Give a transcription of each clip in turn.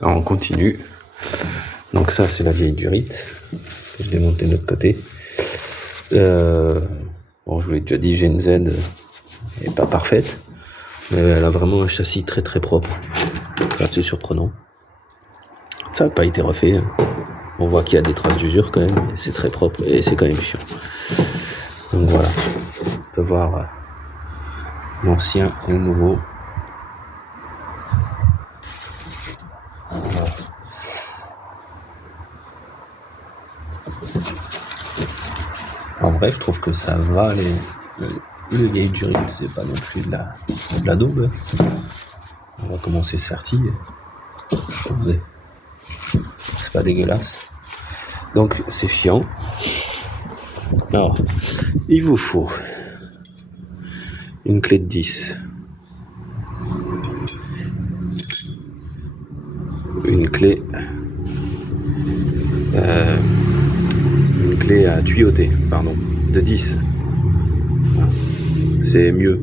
Alors on continue. Donc ça c'est la vieille durite que je démonte de l'autre côté. Bon, je vous l'ai déjà dit, j'ai une Z est pas parfaite, mais elle a vraiment un châssis très très propre. C'est surprenant. Ça n'a pas été refait. On voit qu'il y a des traces d'usure quand même, mais c'est très propre et c'est quand même chiant. Donc voilà, on peut voir l'ancien et le nouveau. Voilà. En vrai, je trouve que ça va. Le vieil durite, c'est pas non plus de la daube. On va commencer certi. C'est pas dégueulasse. Donc c'est chiant. Alors, il vous faut une clé de 10, une clé à tuyauter, de 10. C'est mieux.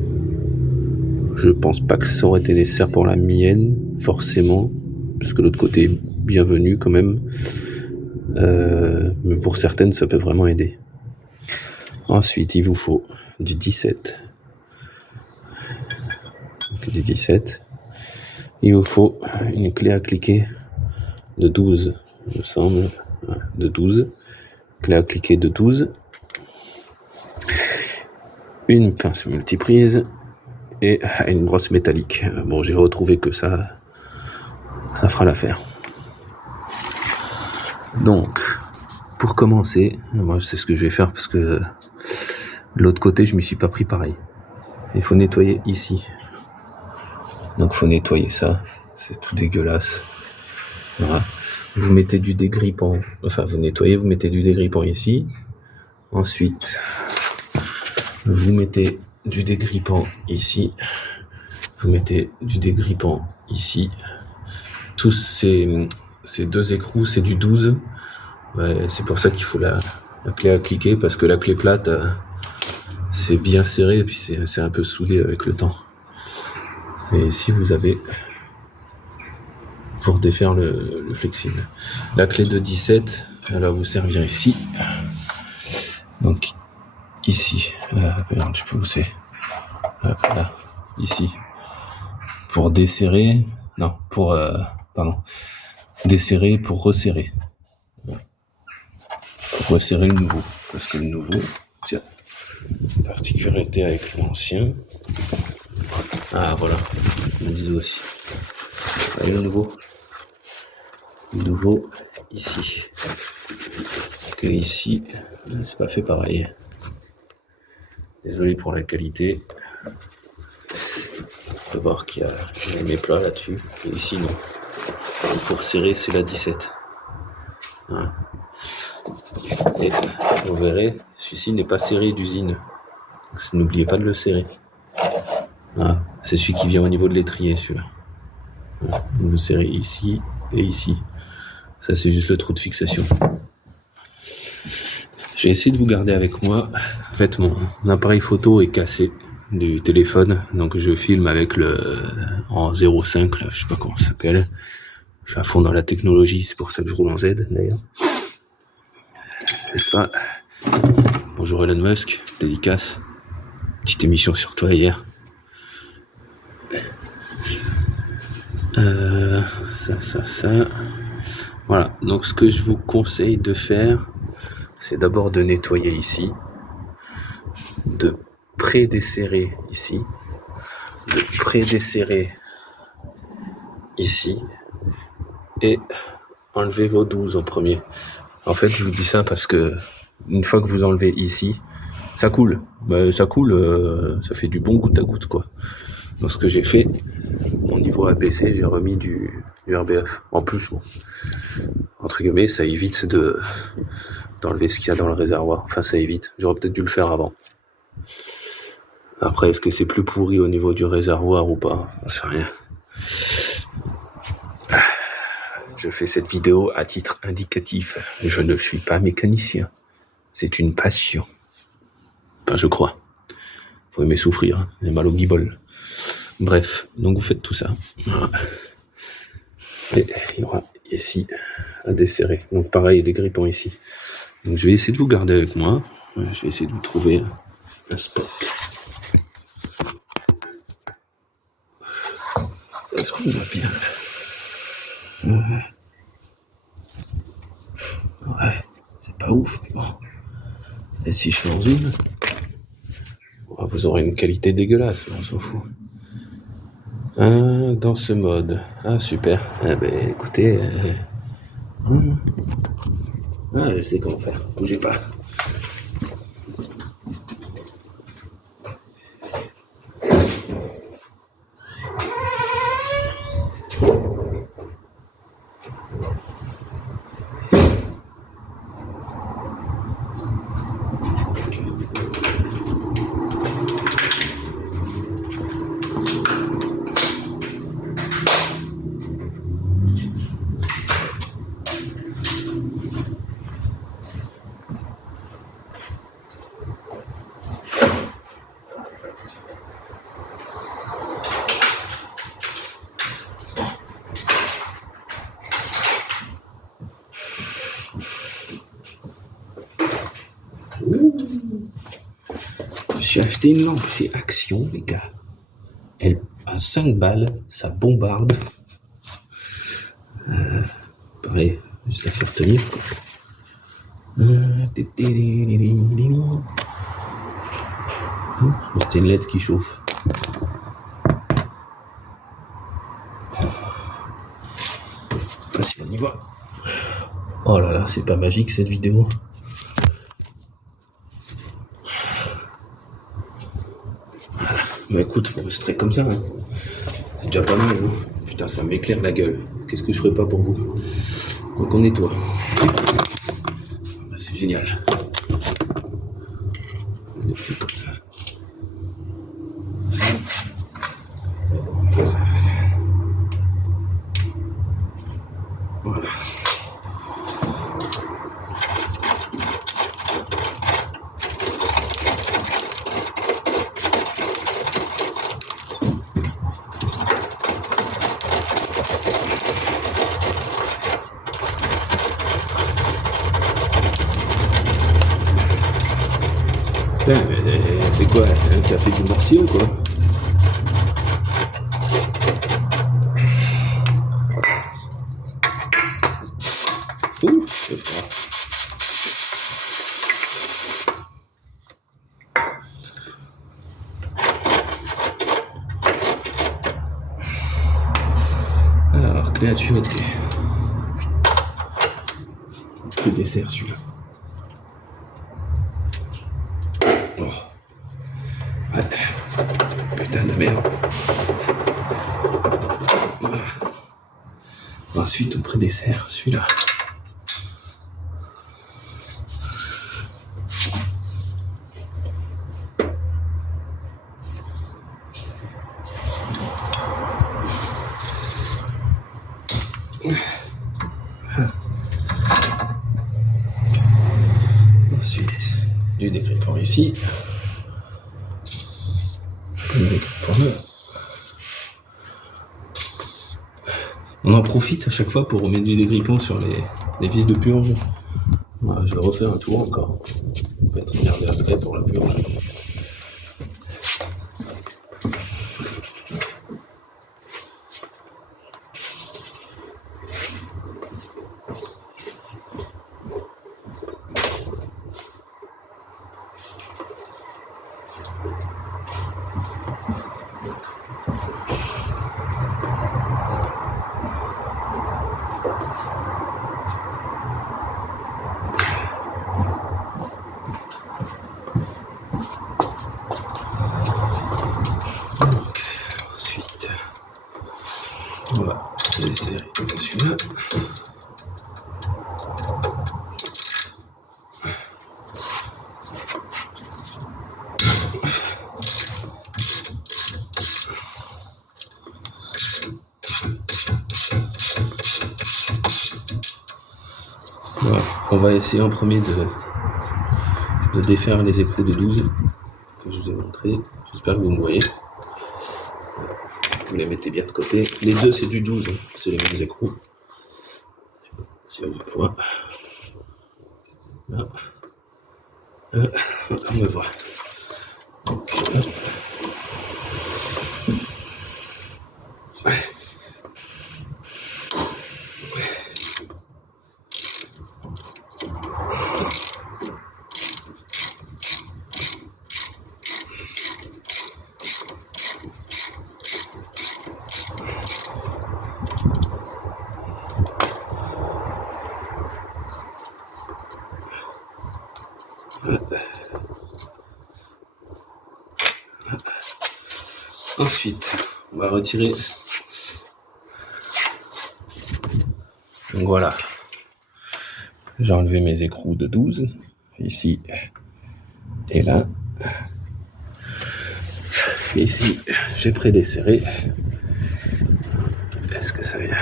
Je pense pas que ça aurait été nécessaire pour la mienne, forcément, parce que l'autre côté est bienvenu quand même. Mais pour certaines, ça peut vraiment aider. Ensuite, il vous faut du 17. Donc, du 17. Il vous faut une clé à cliquer de 12, il me semble. De 12. Clé à cliquer de 12. Une pince multiprise et une brosse métallique. Bon, j'ai retrouvé que ça fera l'affaire. Donc, pour commencer, moi je sais ce que je vais faire parce que de l'autre côté je m'y suis pas pris pareil. Il faut nettoyer ici. Donc il faut nettoyer ça, c'est tout dégueulasse. Voilà. Vous mettez du dégrippant, vous nettoyez, vous mettez du dégrippant ici. Ensuite, vous mettez du dégrippant ici. Vous mettez du dégrippant ici. Tous ces deux écrous, c'est du 12. Ouais, c'est pour ça qu'il faut la clé à cliquer, parce que la clé plate, c'est bien serré et puis c'est un peu soudé avec le temps. Et ici, vous avez pour défaire le flexible. La clé de 17, elle va vous servir ici. Donc, ici. Je sais pas où c'est. Là, ici. Pour desserrer. Non, desserrer pour resserrer. Pour resserrer le nouveau. Parce que le nouveau, tiens, particularité avec l'ancien. Ah voilà, je me disais aussi. Et le nouveau ici. Que ici, c'est pas fait pareil. Désolé pour la qualité. On peut voir qu'il y a mes plats là-dessus. Et ici non. Et pour serrer, c'est la 17. Voilà. Et vous verrez, celui-ci n'est pas serré d'usine. Donc, n'oubliez pas de le serrer. Voilà. C'est celui qui vient au niveau de l'étrier, celui-là. Voilà. Vous le serrez ici et ici. Ça, c'est juste le trou de fixation. J'ai essayé de vous garder avec moi. En fait, mon appareil photo est cassé du téléphone, donc je filme avec en 0.5, là, je sais pas comment ça s'appelle. Je suis à fond dans la technologie, c'est pour ça que je roule en Z d'ailleurs. N'est-ce pas? Bonjour Elon Musk, dédicace. Petite émission sur toi hier. Ça. Voilà, donc ce que je vous conseille de faire, c'est d'abord de nettoyer ici, de pré-desserrer ici, de pré-desserrer ici, et enlever vos 12 en premier. En fait, je vous dis ça parce que une fois que vous enlevez ici, ça coule. Ça fait du bon goutte à goutte, quoi. Donc ce que j'ai fait, mon niveau APC, j'ai remis du RBF. En plus, bon, entre guillemets, ça évite d'enlever ce qu'il y a dans le réservoir. Enfin, ça évite. J'aurais peut-être dû le faire avant. Après, est-ce que c'est plus pourri au niveau du réservoir ou pas? Je sais rien. Je fais cette vidéo à titre indicatif. Je ne suis pas mécanicien. C'est une passion. Enfin, je crois. Faut aimer souffrir, hein. J'ai mal au guibole. Bref, donc vous faites tout ça. Voilà. Et il y aura ici à desserrer. Donc pareil, des grippons ici. Donc je vais essayer de vous garder avec moi. Je vais essayer de vous trouver un spot. Est-ce qu'on voit bien? Ouais, c'est pas ouf, mais bon. Et si je fais en zoom, vous aurez une qualité dégueulasse, on s'en fout. Dans ce mode. Ah, super. Ben, écoutez. Je sais comment faire. Bougez pas. J'ai acheté une lampe chez Action, les gars. Elle a 5 balles, ça bombarde. Pareil, juste la faire tenir. C'était une LED qui chauffe. Ah, si on y va. Oh là là, c'est pas magique cette vidéo. Voilà. Bah écoute, vous resterez comme ça. Hein. C'est déjà pas mal. Hein. Putain, ça m'éclaire la gueule. Qu'est-ce que je ferais pas pour vous? Donc on nettoie. Bah, c'est génial. C'est comme ça. Ça. Voilà. Putain, mais c'est quoi? Un café du mortier ou quoi? Ouh, c'est froid. Alors, clé à tuyauter. Le dessert celui-là. Oh. Ouais. Putain de merde. Voilà. Ensuite, au pré-dessert, celui-là. Ensuite, du dégrippant ici. Du dégrippant là. On en profite à chaque fois pour remettre du dégrippant sur les vis de purge. Voilà, je vais refaire un tour encore. On va être regardé après pour la purge. Ensuite, on va desserrer celui-là. Voilà. On va essayer en premier de défaire les écrous de 12 que je vous ai montré. J'espère que vous me voyez. vous les mettez bien de côté. Les deux, c'est du 12, c'est les mêmes écrous. Si on voit. Là. On me voit. Donc, ensuite, on va retirer. Donc voilà. J'ai enlevé mes écrous de 12, ici et là. Et ici, j'ai prédesserré. Est-ce que ça vient?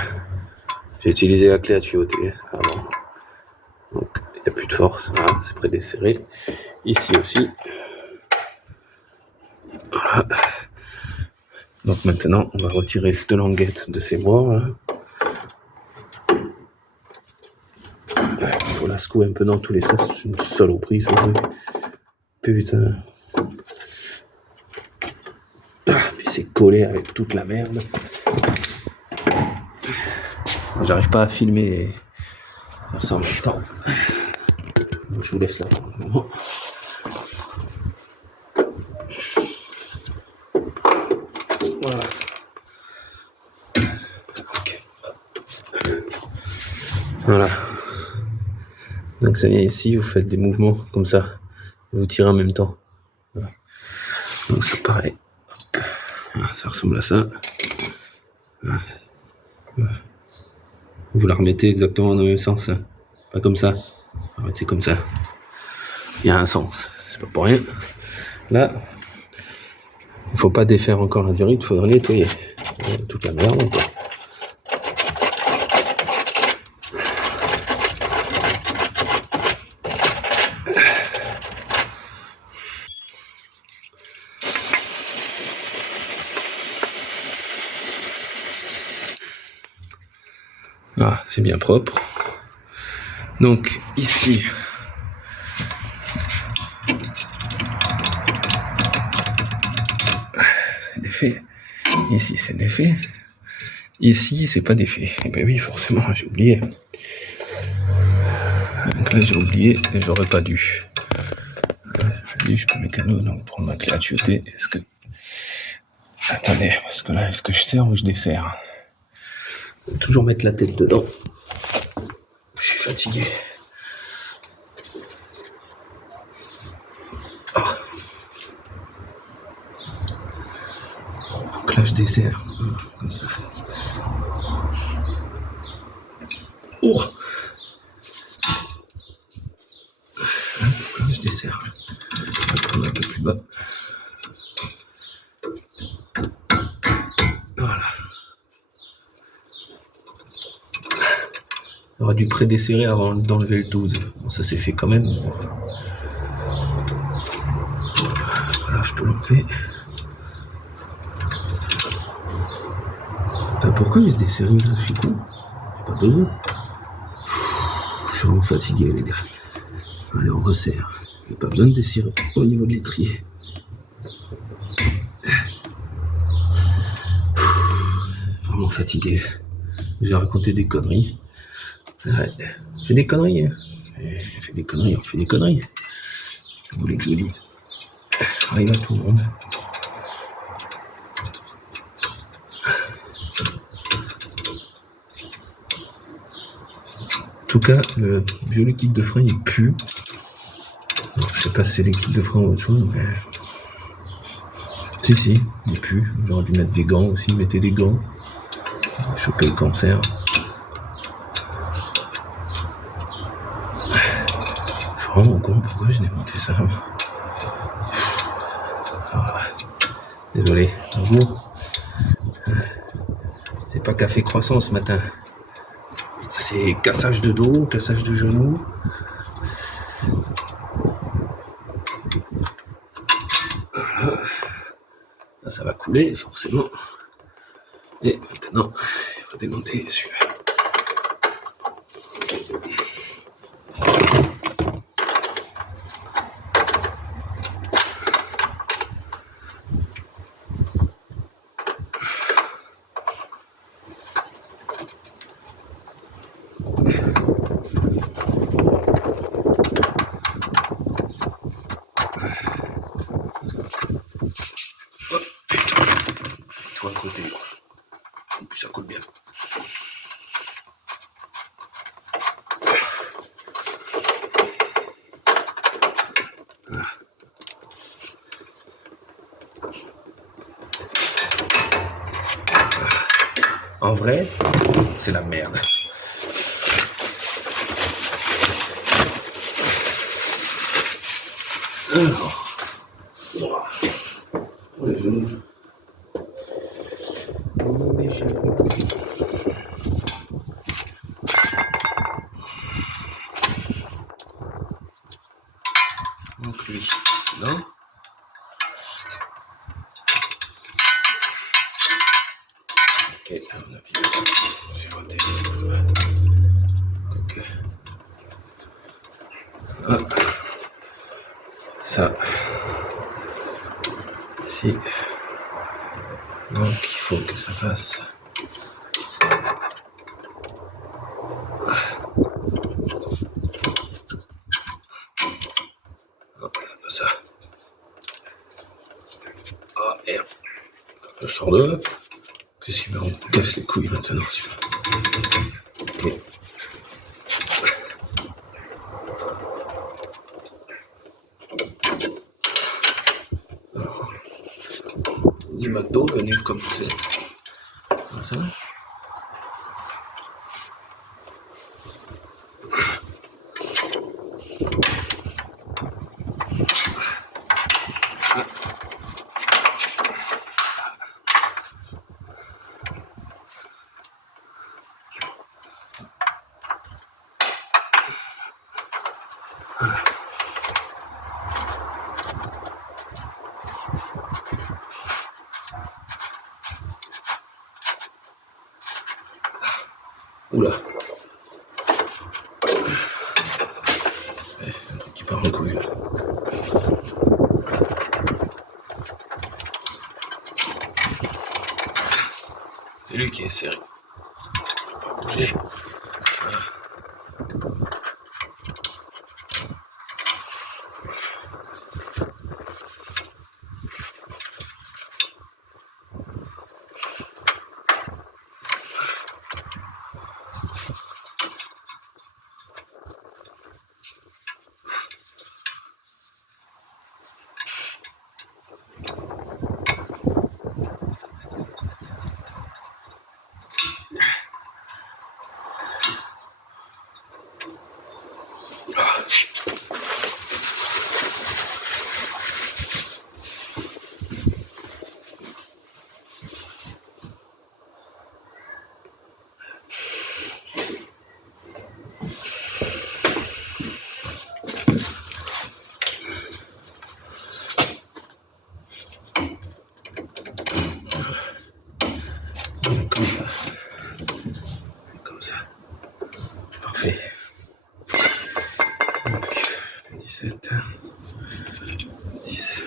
J'ai utilisé la clé à tuyauter avant. Donc, il n'y a plus de force. Voilà, c'est prédesserré. Ici aussi. Voilà. Donc maintenant, on va retirer cette languette de ces bords. Hein. Il faut la secouer un peu dans tous les sens. C'est une saloperie, ça. Putain. Puis c'est collé avec toute la merde. J'arrive pas à filmer et faire ça en même temps. Donc je vous laisse là pour le moment. Voilà. Okay. Voilà. Donc ça vient ici, vous faites des mouvements comme ça. Et vous tirez en même temps. Voilà. Donc c'est pareil. Voilà, ça ressemble à ça. Voilà. Vous la remettez exactement dans le même sens. Hein. Pas comme ça. C'est comme ça. Il y a un sens. C'est pas pour rien. Là, il faut pas défaire encore la durite, il faudra nettoyer toute la merde. Quoi. Ah, c'est bien propre. Donc ici, c'est défait. Ici, c'est défait. Ici, c'est pas défait. Et ben oui, forcément, j'ai oublié. Donc là, j'ai oublié et j'aurais pas dû. Je peux mettre un autre, donc prendre ma clé à tuyauter. Est-ce que. Attendez, parce que là, est-ce que je serre ou je desserre? Faut toujours mettre la tête dedans. Je suis fatigué. Ah. Donc là, je desserre. Comme ça. Oh! Là, je desserre. Je vais prendre un peu plus bas. Voilà. J'aurais dû prédesserrer avant d'enlever le 12. Bon, ça s'est fait quand même. Voilà, je peux l'enlever. Pourquoi il se desserre là? Je suis con. J'ai pas besoin. Je suis vraiment fatigué, les gars. Allez, on resserre. Il n'y a pas besoin de desserrer au niveau de l'étrier. Vraiment fatigué. J'ai raconté des conneries. Ouais. Je fais des conneries. Hein. Je fais des conneries, on fait des conneries. Vous voulez que je vous dise? Arrive à tout le monde. En tout cas, le vieux liquide de frein il pue. Alors, je sais pas si c'est liquide de frein ou autre chose, mais. Si, il pue. J'aurais dû mettre des gants aussi, mettez des gants. Choper le cancer. Je suis vraiment con, pourquoi je n'ai monté ça? Désolé, en gros, c'est pas café croissant ce matin. C'est cassage de dos, cassage de genoux. Voilà. Là, ça va couler, forcément. Et maintenant, il faut démonter celui-là. Oh putain, toi à côté. En plus ça coule bien. En vrai, c'est la merde. Alors, les genoux. Les genoux. Donc lui, non. Ok, à mon avis, j'ai raté. Ok. Hop. Ça. Si. Donc il faut que ça fasse. Non, c'est pas ça. Ah merde. Je sors de là. Qu'est-ce qu'il me casse les couilles maintenant celui-là. Ok. Alors, du McDo venu comme c'est. Ça. Oula. Un truc qui part en couille là. C'est lui qui est serré. Pas bouger. Voilà. Comme ça. Parfait. Donc, 17, 10.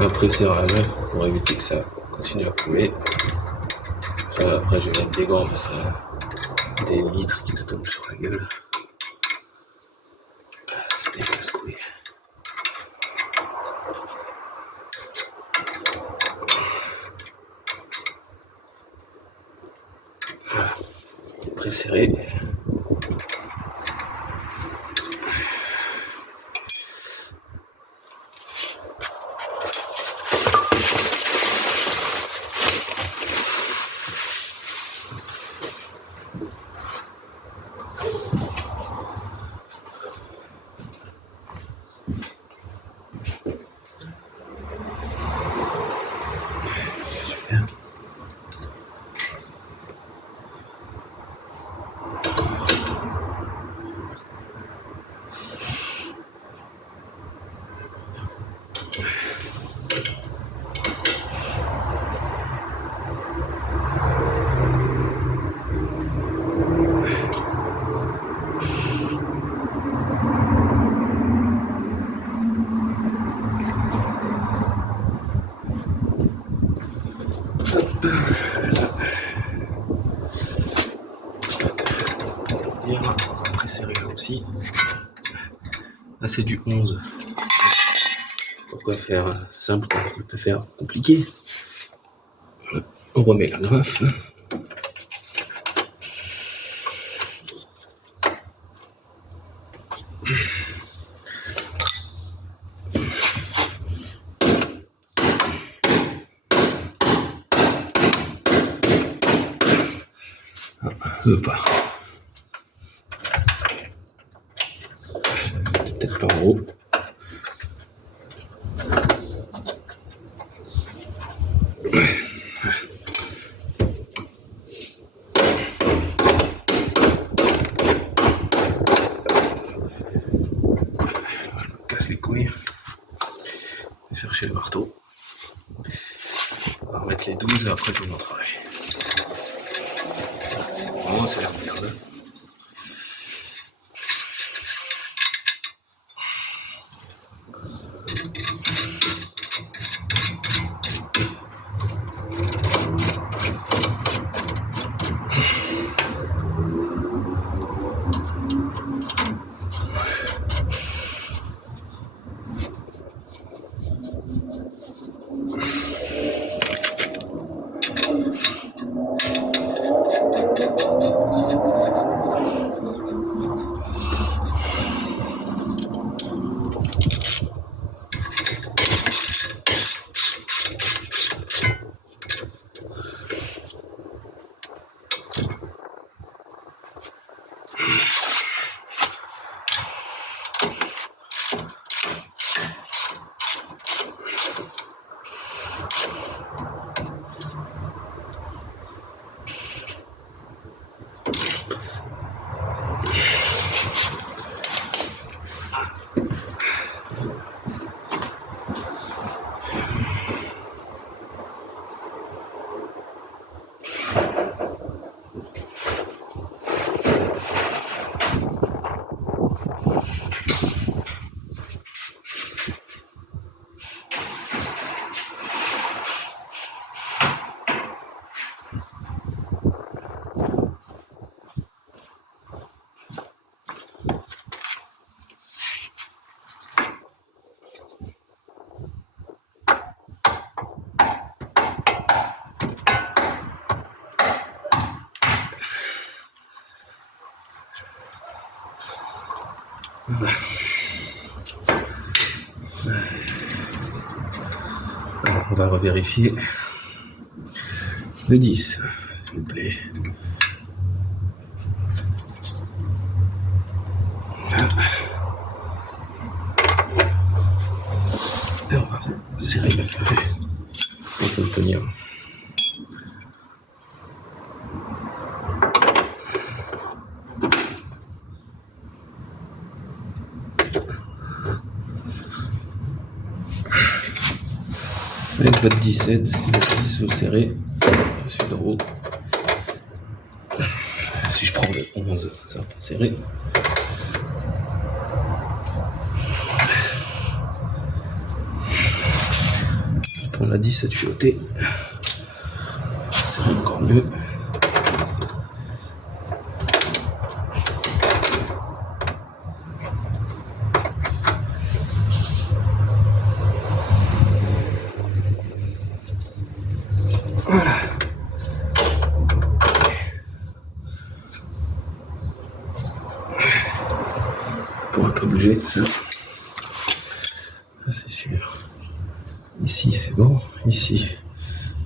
un pré-serrage pour éviter que ça continue à couler. Après je vais mettre des gants parce que des litres qui te tombent sur la gueule. C'est des casse-couilles. Voilà, c'est pré-serré. Serré là aussi. Là c'est du 11. Pourquoi faire simple quand on peut faire compliqué? On remet la graffe. Pas. Peut-être pas en haut. Casse les couilles. Je vais chercher le marteau. On va remettre les 12 et après je vous montrerai. Oh, c'est la merde. Voilà. Alors, on va revérifier le 10, s'il vous plaît. Et on va serrer la carré. On peut le tenir. Avec votre 17, le 10 vous serrez, je suis d'en haut. Si je prends le 11, ça va serrer. on l'a dit, cette tuyauté. C'est encore mieux. Voilà. On pourra pas bouger ça. C'est sûr. Ici c'est bon. Ici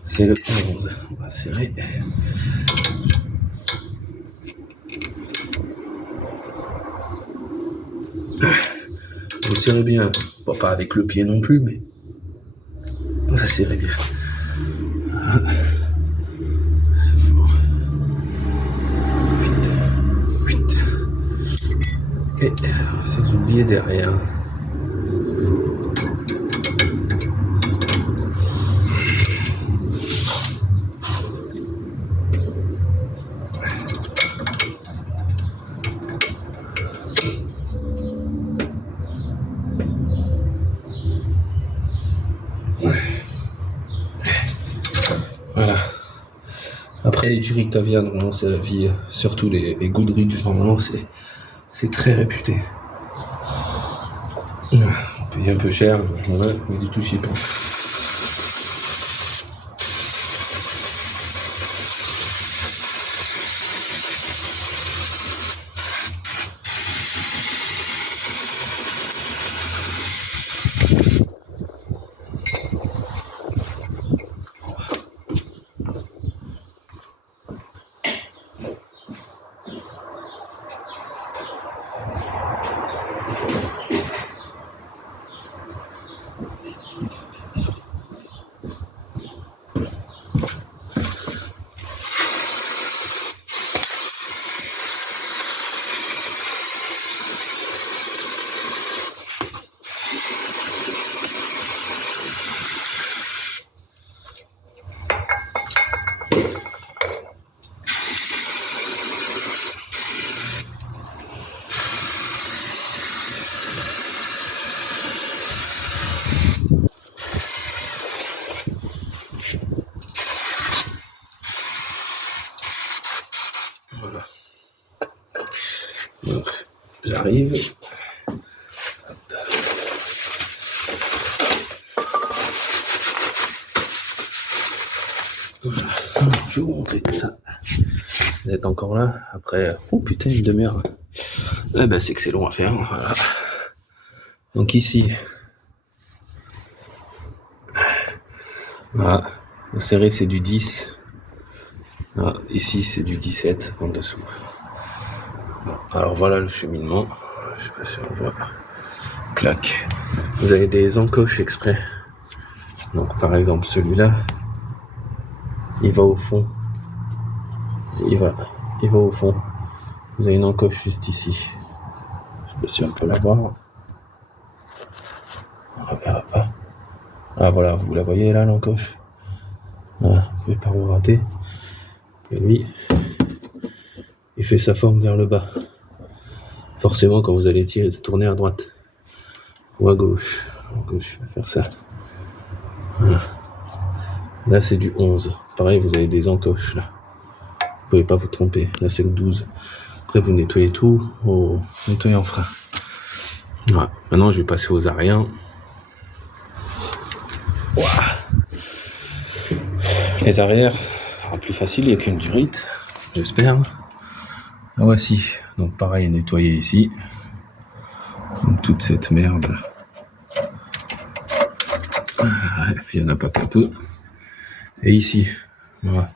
c'est le 11. On va serrer. Vous serrez bien. Bon, pas avec le pied non plus, mais on va serrer bien. Ah. C'est bon. 8. Et sans oublier derrière. Voilà. Après les Durictavia, normalement c'est la vie, surtout les Goodrich, normalement c'est très réputé. On paye un peu cher, ouais, mais du tout cheap. Voilà. Donc, j'arrive. Voilà. Je vais vous montrer tout ça. Vous êtes encore là après. Oh putain, une demi-heure. Eh ben, c'est que c'est long à faire. Voilà. Donc ici. Voilà. Le serré, c'est du 10. Ah, ici c'est du 17 en dessous. Bon, alors voilà le cheminement. Je sais pas si on voit. Clac. Vous avez des encoches exprès. Donc par exemple celui-là, il va au fond. Il va au fond. Vous avez une encoche juste ici. Je sais pas si on peut la voir. On la verra pas. Ah voilà, vous la voyez là l'encoche. Voilà, vous pouvez pas vous rater. Et lui, il fait sa forme vers le bas. Forcément, quand vous allez tourner à droite ou à gauche, je vais faire ça. Voilà. Là, c'est du 11. Pareil, vous avez des encoches là. Vous pouvez pas vous tromper. Là, c'est le 12. Après, vous nettoyez tout au nettoyant frein. Voilà. Maintenant, je vais passer aux ariens. Voilà. Les arrières, plus facile, il n'y a qu'une durite, j'espère. Ah voici, donc pareil, nettoyer ici. Donc, toute cette merde. Et puis il n'y en a pas qu'un peu. Et ici, voilà.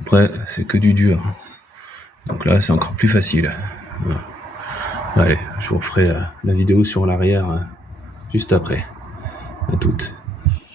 Après, c'est que du dur. Donc là, c'est encore plus facile. Voilà. Allez, je vous referai la vidéo sur l'arrière juste après. À toutes.